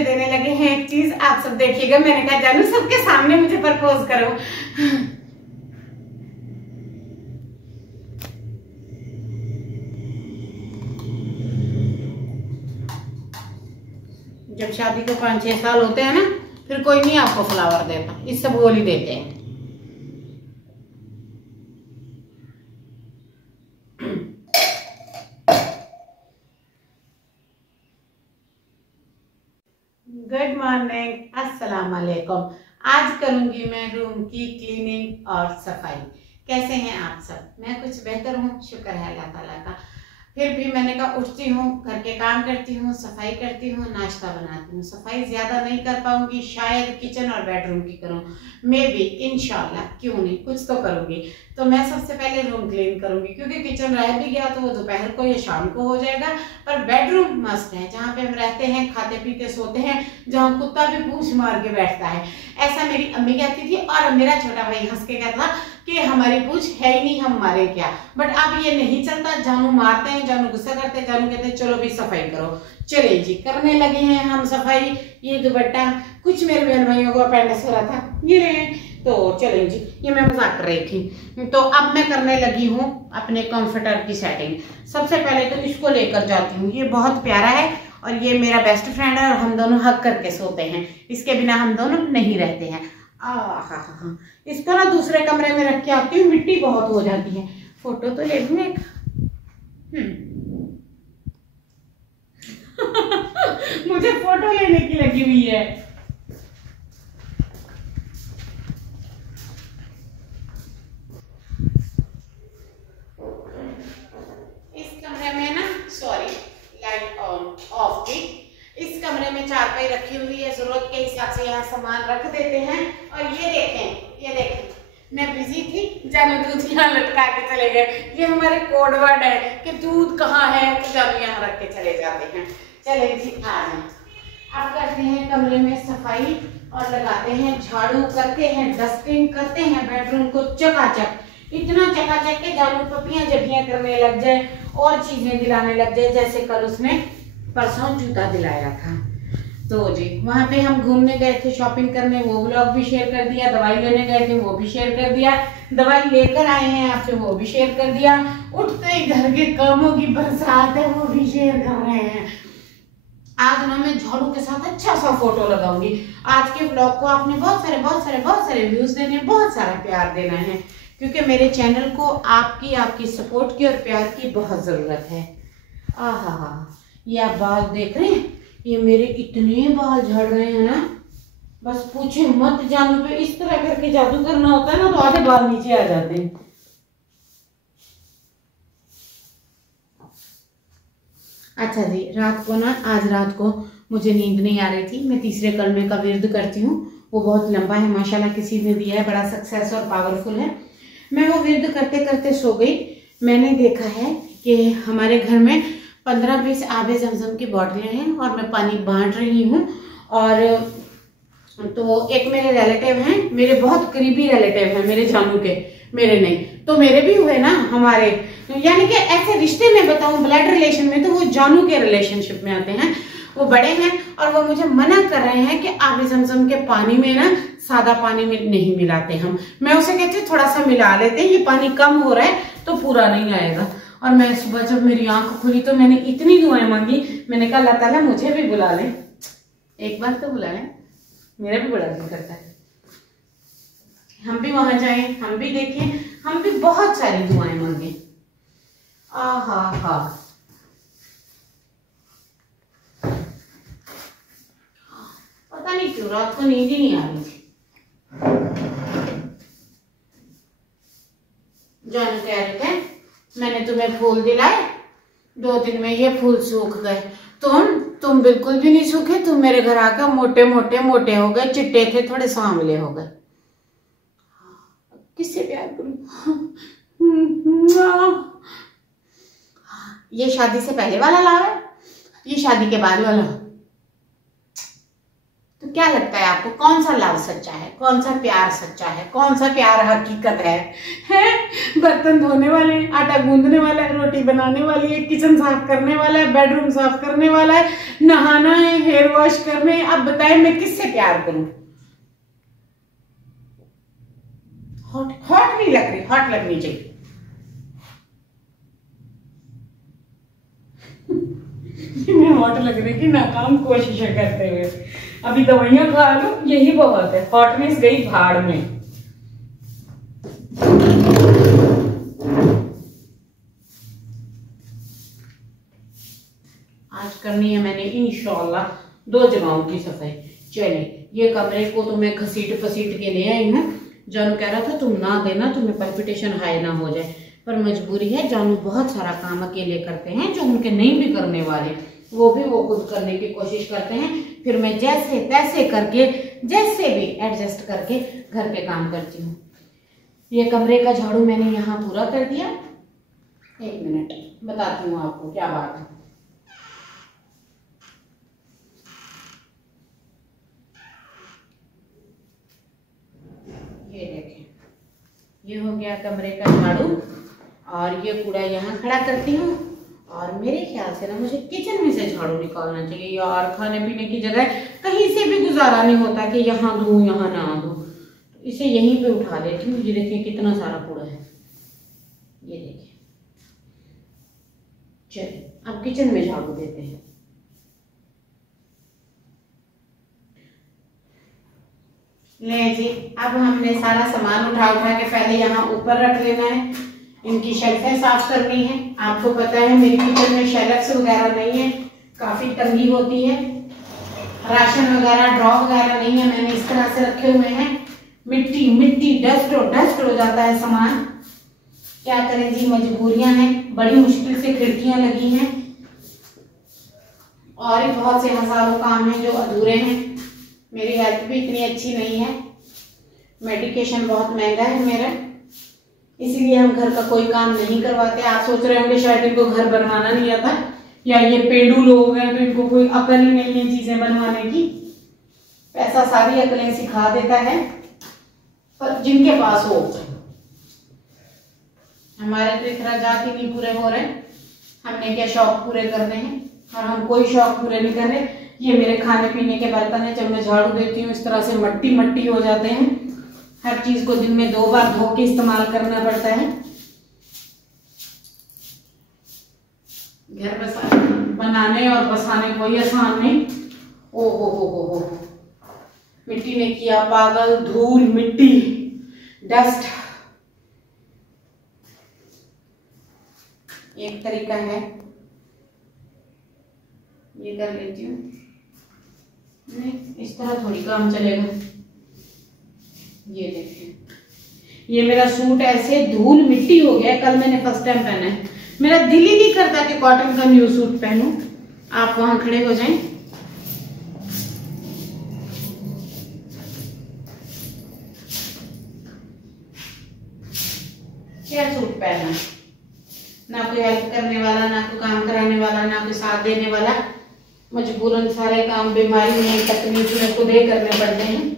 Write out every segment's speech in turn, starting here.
देने लगे हैं एक चीज, आप सब देखिएगा। मैंने कहा जानू सबके सामने मुझे प्रपोज करो। जब शादी को 5-6 साल होते हैं ना, फिर कोई नहीं आपको फ्लावर देता, इस सब गोली देते हैं। गुड मॉर्निंग, अस्सलाम वालेकुम। आज करूंगी मैं रूम की क्लीनिंग और सफाई। कैसे हैं आप सब? मैं कुछ बेहतर हूँ, शुक्र है अल्लाह ताला का। फिर भी मैंने कहा उठती हूँ, घर के काम करती हूँ, सफाई करती हूँ, नाश्ता बनाती हूँ। सफाई ज्यादा नहीं कर पाऊंगी, शायद किचन और बेडरूम की करूँ, मे बी, इंशाल्लाह, क्यों नहीं, कुछ तो करूंगी। तो मैं सबसे पहले रूम क्लीन करूंगी, क्योंकि किचन रह भी गया तो वो दोपहर को या शाम को हो जाएगा। पर बेडरूम मस्ट है, जहाँ पे हम रहते हैं, खाते पीते सोते हैं, जहाँ कुत्ता भी पूंछ मार के बैठता है। ऐसा मेरी अम्मी कहती थी और मेरा छोटा भाई हंस के कहता कि हमारी पूछ है ही नहीं, हम मारे क्या। बट अब ये नहीं चलता, जानू मारते हैं, जानू गुस्सा करते हैं, जानू कहते हैं चलो भी सफाई करो। चलिए जी, करने लगे हैं हम सफाई। ये दुपट्टा कुछ मेरे बहन भाइयों को अपेंडिक्स हो रहा था, ये ले, तो चलें जी, ये मैं मजाक कर रही थी। तो अब मैं करने लगी हूँ अपने कंफर्टर की सेटिंग। सबसे पहले तो इसको लेकर जाती हूँ, ये बहुत प्यारा है और ये मेरा बेस्ट फ्रेंड है और हम दोनों हक करके सोते हैं, इसके बिना हम दोनों नहीं रहते हैं। इसको ना दूसरे कमरे में रख के आती हूँ, मिट्टी बहुत हो जाती है। फोटो तो ले लूँ एक। मुझे फोटो लेने की लगी हुई है। इस कमरे में ना, सॉरी, लाइट ऑन ऑफ थी। इस कमरे में चारपाई रखी हुई है, जरूरत के हिसाब से यहाँ सामान रख देते हैं। और ये देखें, मैं बिजी थी, जानू दूध यहाँ लटका के चले गए। ये हमारे कोड वर्ड है कि दूध कहाँ है, तो जानू यहाँ रख के चले जाते हैं। चले जी, आ जाए। अब करते हैं कमरे में सफाई और लगाते हैं झाड़ू, करते हैं डस्टिंग, करते हैं बेडरूम को चकाचक। इतना चकाचक के जानू पपियां जबियां करने लग जाए और चीजें दिलाने लग जाए, जैसे कल उसने परसों जूता दिलाया था। तो जी, वहां पे हम घूमने गए थे, शॉपिंग करने, वो व्लॉग भी शेयर कर दिया। दवाई लेने गए थे, वो भी शेयर कर दिया। दवाई लेकर आए हैं आपसे, वो भी शेयर कर दिया। उठते ही घर के कामों की बरसात है, वो भी शेयर कर रहे हैं। आज ना मैं झाड़ू के साथ अच्छा सा फोटो लगाऊंगी। आज के व्लॉग को आपने बहुत सारे व्यूज देने हैं, बहुत सारा प्यार देना है, क्योंकि मेरे चैनल को आपकी सपोर्ट की और प्यार की बहुत जरूरत है। आहा, ये आप बाल देख रहे हैं, ये मेरे इतने बाल झड़ रहे हैं ना, बस पूछे मत। जानू पे इस तरह करके जादू करना होता है ना, तो आधे बाल नीचे आ जाते हैं। अच्छा जी, आज रात को मुझे नींद नहीं आ रही थी। मैं तीसरे कलमे का विर्द करती हूँ, वो बहुत लंबा है, माशाल्लाह किसी ने दिया है, बड़ा सक्सेस और पावरफुल है। मैं वो विर्द करते करते सो गई। मैंने देखा है कि हमारे घर में 15-20 आबे जमजम की बोतलें हैं और मैं पानी बांट रही हूँ। और तो एक मेरे रिलेटिव हैं, मेरे बहुत करीबी रिलेटिव हैं, मेरे जानू के, मेरे नहीं तो मेरे भी हुए ना, हमारे, यानी कि ऐसे रिश्ते में बताऊं, ब्लड रिलेशन में, तो वो जानू के रिलेशनशिप में आते हैं। वो बड़े हैं और वो मुझे मना कर रहे हैं कि आबे जमजम के पानी में ना सादा पानी में नहीं मिलाते हम। मैं उसे कहती हूँ थोड़ा सा मिला लेते हैं, ये पानी कम हो रहा है तो पूरा नहीं आएगा। और मैं सुबह जब मेरी आंख खुली तो मैंने इतनी दुआएं मांगी, मैंने कहा अल्लाह ताला मुझे भी बुला ले, एक बार तो बुला ले, मेरा भी बड़ा दिल करता है हम भी वहां जाएं, हम भी देखें, हम भी बहुत सारी दुआएं मांगे। आहा, पता नहीं क्यों रात को नींद ही नहीं आ रही थी। जानू कह रहे थे मैंने तुम्हें फूल दिलाए, 2 दिन में ये फूल सूख गए। तुम बिल्कुल भी नहीं सूखे, तुम मेरे घर आकर मोटे हो गए, चिट्टे थे, थोड़े सांवले हो गए। किससे प्यार करूं? ये शादी से पहले वाला लावा है, ये शादी के बाद वाला। तो तो क्या लगता है आपको, कौन सा लव सच्चा है, कौन सा प्यार सच्चा है, कौन सा प्यार हकीकत है? बर्तन धोने वाले हैं, आटा गूंदने वाला है, रोटी बनाने वाली है, किचन साफ करने वाला है, बेडरूम साफ करने वाला है, नहाना है, हेयर वॉश करने हैं। अब बताएं मैं किससे प्यार करूं? हॉट हॉट नहीं लग रही, हॉट लगनी चाहिए। मैं हॉट लग रही थी, नाकाम कोशिशें करते हुए। अभी दवाइयां खा लो, यही बहुत है, हॉटनेस गई भाड़ में। आज करनी है मैंने इंशाल्लाह 2 जगहों की सफाई। चलिए, ये कमरे को तो मैं घसीट फसीट के ले आई हूँ। जानू कह रहा था तुम ना देना, तुम्हें पल्पिटेशन हाई ना हो जाए, पर मजबूरी है। जानू बहुत सारा काम अकेले करते हैं जो उनके नहीं भी करने वाले, वो खुद करने की कोशिश करते हैं। फिर मैं जैसे तैसे करके, जैसे भी एडजस्ट करके घर के काम करती हूँ। ये कमरे का झाड़ू मैंने यहाँ पूरा कर दिया। 1 मिनट बताती हूँ आपको क्या बात है। ये देखें, ये हो गया कमरे का झाड़ू, और ये कूड़ा यहाँ खड़ा करती हूँ। और मेरे ख्याल से ना मुझे किचन में से झाड़ू निकालना चाहिए यार। खाने पीने की जगह कहीं से भी गुजारा नहीं होता कि यहाँ दूँ यहाँ ना दूँ, तो इसे यहीं पे उठा लेती हूँ। ये देखिए कितना सारा कूड़ा है, ये देखिए। चलिए अब किचन में झाड़ू देते हैं। ले जी, अब हमने सारा सामान उठा के पहले यहाँ ऊपर रख लेना है। इनकी शेल्फें साफ करनी है। आपको पता है मेरी किचन में शेल्फ्स वगैरह नहीं है, काफी तंगी होती है। राशन वगैरह, ड्रॉ वगैरह नहीं है, मैंने इस तरह से रखे हुए हैं। मिट्टी मिट्टी, डस्ट हो जाता है सामान। क्या करें जी, मजबूरियां हैं। बड़ी मुश्किल से खिड़कियां लगी हैं, और भी बहुत से हजारों काम हैं जो अधूरे हैं। मेरी हेल्थ भी इतनी अच्छी नहीं है, मेडिकेशन बहुत महंगा है मेरा, इसीलिए हम घर का कोई काम नहीं करवाते। आप सोच रहे होंगे शायद इनको घर बनवाना नहीं आता, या ये पेड़ू लोग हैं तो इनको कोई अकल ही नहीं है चीजें बनवाने की। पैसा सारी अकलें सिखा देता है, पर जिनके पास हो। हमारे तो इखराजात ही नहीं पूरे हो रहे, हमने क्या शौक पूरे करने हैं? और हम कोई शौक पूरे नहीं कर रहे। ये मेरे खाने पीने के बर्तन है, जब मैं झाड़ू देती हूँ इस तरह से मट्टी मट्टी हो जाते हैं। हर चीज को दिन में 2 बार धो के इस्तेमाल करना पड़ता है। घर बनाने और बसाने कोई आसान नहीं। ओ हो, मिट्टी ने किया पागल। धूल, मिट्टी, डस्ट। एक तरीका है, ये कर लेती हूँ। नहीं, इस तरह थोड़ी काम चलेगा। ये देखिए, ये मेरा सूट ऐसे धूल मिट्टी हो गया। कल मैंने फर्स्ट टाइम पहना है, मेरा दिल ही नहीं करता कि कॉटन का न्यू सूट पहनूं। आप वहां खड़े हो जाएं। क्या सूट पहना, ना कोई हेल्प करने वाला, ना कोई काम कराने वाला, ना कोई साथ देने वाला। मजबूरन सारे काम बीमारी में, तकलीफ में खुद ही करने पड़ते हैं।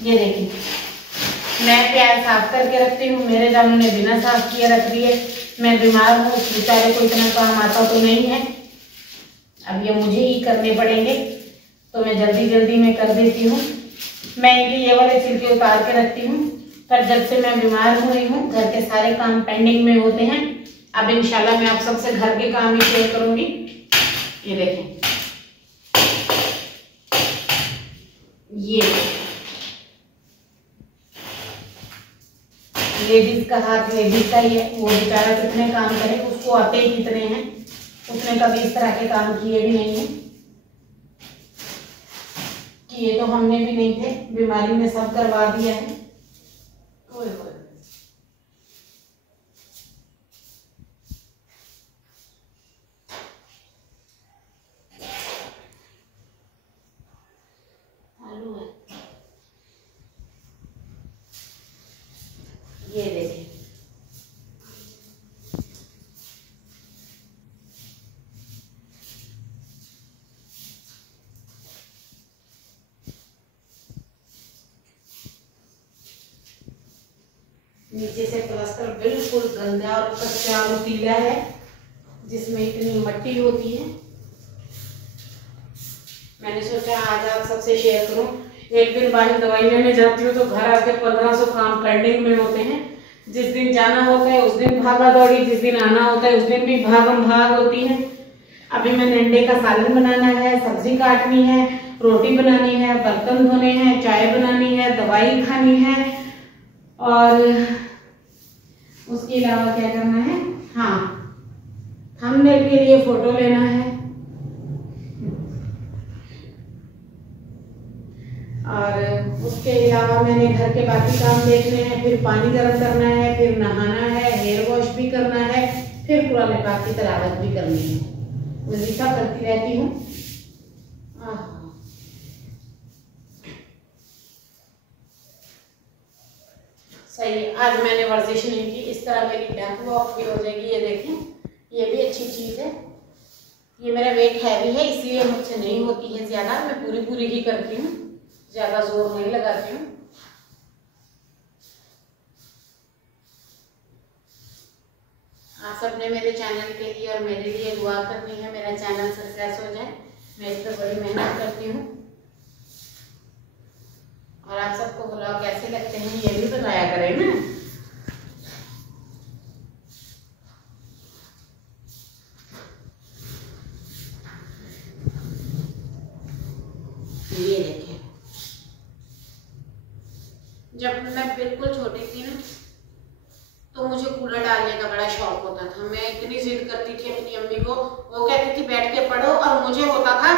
ये देखिए, मैं प्याज साफ करके रखती हूँ, मेरे जानू ने बिना साफ किए रख दिए। मैं बीमार हूँ, उस बेचारे को इतना काम आता तो नहीं है, अब ये मुझे ही करने पड़ेंगे, तो मैं जल्दी जल्दी में कर देती हूँ। मैं इनके ये वाले छिलके उतार के रखती हूँ, पर जब से मैं बीमार हुई हूँ घर के सारे काम पेंडिंग में होते हैं। अब इंशाल्लाह मैं आप सबसे घर के काम ही शेयर करूंगी। ये देखें, ये लेडीज का हाथ लेडीज का ही है, वो बेचारा कितने काम करे, उसको आते ही कितने हैं। उसने कभी इस तरह के काम किए भी नहीं है, किए तो हमने भी नहीं थे, बीमारी ने सब करवा दिया है। ये देखिए, नीचे से प्लास्टर बिल्कुल गंदा और कच्चा नुकीला है, जिसमें इतनी मट्टी होती है। मैंने सोचा आज आप सबसे शेयर करूं। एक दिन बाहर दवाई लेने जाती हूँ तो घर आके 1500 काम पेंडिंग में होते हैं। जिस दिन जाना होता है उस दिन भागा दौड़ी, जिस दिन आना होता है उस दिन भी भागम भाग होती है। अभी मैंने अंडे का सालन बनाना है, सब्जी काटनी है, रोटी बनानी है, बर्तन धोने हैं, चाय बनानी है, दवाई खानी है और उसके अलावा क्या करना है, हाँ थंबनेल के लिए फोटो लेना है और उसके अलावा मैंने घर के बाकी काम देखने हैं। फिर पानी गर्म करना है, फिर नहाना है, हेयर वॉश भी करना है, फिर कुरान पाक की तिलावत भी करनी है। वजीफा करती रहती हूँ। सही, आज मैंने वर्जिश नहीं की, इस तरह मेरी बैक वॉक भी हो जाएगी। ये देखें, ये भी अच्छी चीज़ है। ये मेरा वेट हैवी है इसलिए मुझसे नहीं होती है ज़्यादा, मैं पूरी पूरी ही करती हूँ, ज़्यादा जोर नहीं लगाती हूँ। आप सबने मेरे चैनल के लिए और मेरे लिए दुआ करनी है, मेरा चैनल सक्सेस हो जाए। मैं इस पर बड़ी मेहनत करती हूँ और आप सबको ब्लॉग कैसे लगते हैं ये भी बताया करें ना। ये देखिए, जब मैं बिल्कुल छोटी थी ना तो मुझे कूड़ा डालने का बड़ा शौक होता था। मैं इतनी जिद करती थी अपनी अम्मी को, वो कहती थी बैठ के पढ़ो, और मुझे होता था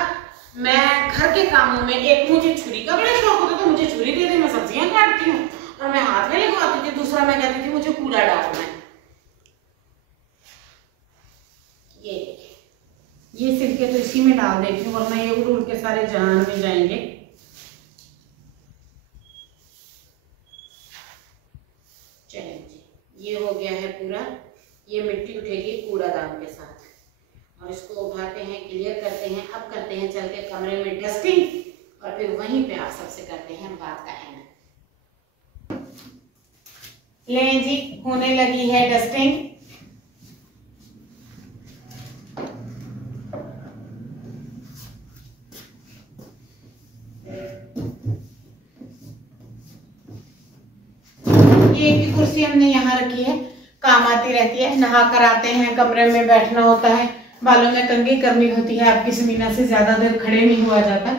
मैं घर के कामों में, एक मुझे छुरी का बड़ा शौक होता था, मुझे छुरी दे दे मैं सब्जियां काटती हूँ और मैं हाथ में लगवाती थी। दूसरा मैं कहती थी मुझे कूड़ा डालना है। ये देखिए, ये सिरके तो इसी में डाल देती हूँ वरना ये उड़ उड़ के सारे जहान में जाएंगे। चलिए जी, ये हो गया है पूरा। ये मिट्टी उठेगी कूड़ादान के साथ और इसको उठाते हैं, क्लियर करते हैं। अब करते हैं चल के कमरे में डस्टिंग और फिर वहीं पे आप सबसे करते हैं बात का एंड। लें जी, होने लगी है डस्टिंग। ये एक कुर्सी हमने यहाँ रखी है, काम आती रहती है। नहा कर आते हैं, कमरे में बैठना होता है, बालों में कंघी करनी होती है। आपकी समीना से ज्यादा देर खड़े नहीं हुआ जाता।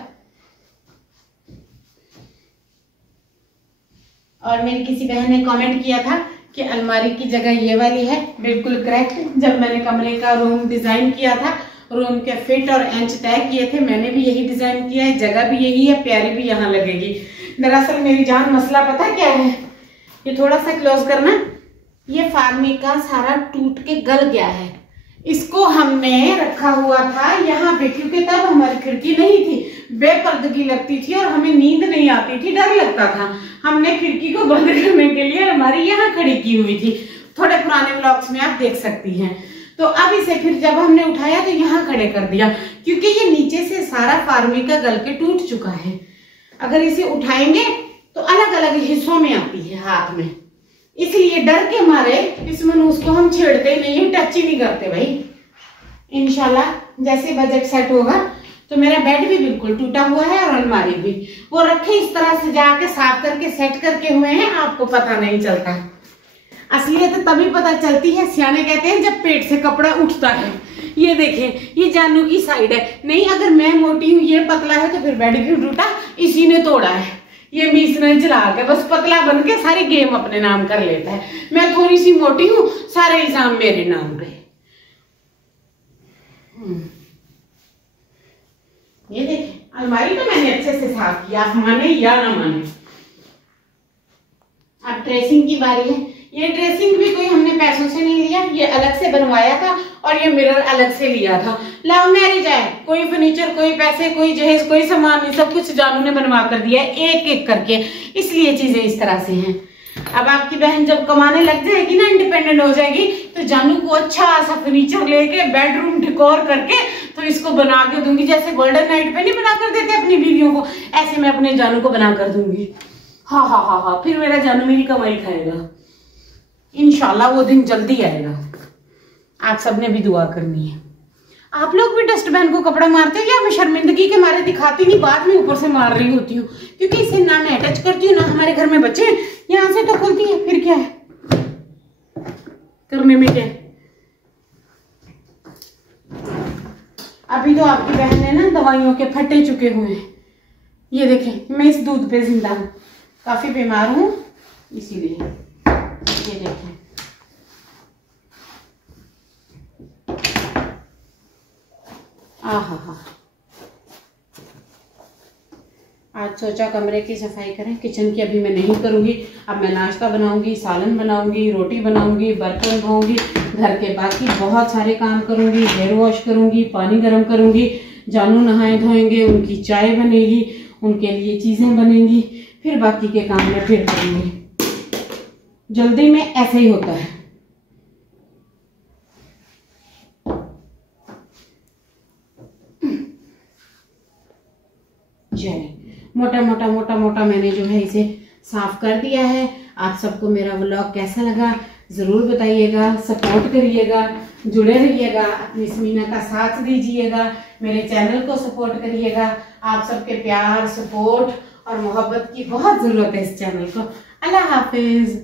और मेरी किसी बहन ने कमेंट किया था कि अलमारी की जगह ये वाली है, बिल्कुल करेक्ट। जब मैंने कमरे का रूम डिजाइन किया था, रूम के फिट और इंच तय किए थे, मैंने भी यही डिजाइन किया है। जगह भी यही है, प्यारी भी यहाँ लगेगी। दरअसल मेरी जान मसला पता क्या है, ये थोड़ा सा क्लोज करना, ये फार्मिका सारा टूट के गल गया है। इसको हमने रखा हुआ था यहाँ पे क्योंकि तब हमारी खिड़की नहीं थी, बेपर्दगी लगती थी और हमें नींद नहीं आती थी, डर लगता था। हमने खिड़की को बंद करने के लिए हमारी यहाँ खड़ी की हुई थी। थोड़े पुराने ब्लॉग्स में आप देख सकती हैं। तो अब इसे फिर जब हमने उठाया तो यहाँ खड़े कर दिया क्योंकि ये नीचे से सारा फार्मिका गल के टूट चुका है। अगर इसे उठाएंगे तो अलग अलग हिस्सों में आती है हाथ में, इसलिए डर के मारे इस मनूस को हम छेड़ते नहीं, टच ही नहीं करते भाई। इंशाल्लाह जैसे बजट सेट होगा तो मेरा बेड भी बिल्कुल टूटा हुआ है और अलमारी भी, वो रखे इस तरह से जाके साफ करके सेट करके हुए हैं, आपको पता नहीं चलता। असलियत तो तभी पता चलती है, सियाने कहते हैं जब पेट से कपड़ा उठता है। ये देखें, ये जानू की साइड है। नहीं, अगर मैं मोटी हूँ, ये पतला है, तो फिर बेड क्यों टूटा? इसी ने तोड़ा है। ये मीस ने चला के बस पतला बन के सारी गेम अपने नाम कर लेता है। मैं थोड़ी सी मोटी हूँ, सारे इल्जाम मेरे नाम पे। ये देखें, अलमारी तो मैंने अच्छे से साफ किया, आप माने या ना माने। अब ड्रेसिंग की बारी है। ये ड्रेसिंग भी कोई हमने पैसों से नहीं लिया, ये अलग से बनवाया था और ये मिरर अलग से लिया था। लव मैरिज है, कोई फर्नीचर, कोई पैसे, कोई जहेज, कोई सामान नहीं, सब कुछ जानू ने बनवा कर दिया एक एक करके, इसलिए चीजें इस तरह से हैं। अब आपकी बहन जब कमाने लग जाएगी ना, इंडिपेंडेंट हो जाएगी, तो जानू को अच्छा सा फर्नीचर लेके बेडरूम डिकोर करके तो इसको बना के दूंगी। जैसे गोल्डन नाइट पे नहीं बना कर देते अपनी बीवियों को, ऐसे मैं अपने जानू को बना कर दूंगी। हाँ हाँ हाँ हाँ, फिर मेरा जानू मेरी कमाई खाएगा। इंशाल्लाह वो दिन जल्दी आएगा। आप सबने भी दुआ करनी है। आप लोग भी डस्टबिन को कपड़ा मारते हो या मैं शर्मिंदगी के मारे दिखाती नहीं, बाद में ऊपर से मार रही होती हूँ, क्योंकि इसे ना मैं टच करती हूँ ना हमारे घर में बच्चे यहाँ से तो खुलती है, फिर क्या है करने में क्या। अभी तो आपकी बहन ने ना दवाइयों के फटे चुके हुए हैं। ये देखें मैं इस दूध पे जिंदा हूँ, काफी बीमार हूँ इसीलिए। ये देखें आहा, आज सोचा कमरे की सफाई करें, किचन की अभी मैं नहीं करूंगी। अब मैं नाश्ता बनाऊंगी, सालन बनाऊंगी, रोटी बनाऊंगी, बर्तन धोऊंगी, घर के बाकी बहुत सारे काम करूंगी, हेयर वॉश करूंगी, पानी गर्म करूंगी, जानू नहाए धोएंगे, उनकी चाय बनेगी, उनके लिए चीजें बनेंगी, फिर बाकी के काम में फिर करूंगी। जल्दी में ऐसे ही होता है। मोटा मोटा मैंने जो है इसे साफ कर दिया है। आप सबको मेरा व्लॉग कैसा लगा जरूर बताइएगा, सपोर्ट करिएगा, जुड़े रहिएगा, अपनी स्मीना का साथ दीजिएगा, मेरे चैनल को सपोर्ट करिएगा। आप सबके प्यार, सपोर्ट और मोहब्बत की बहुत जरूरत है इस चैनल को। अल्लाह हाफिज।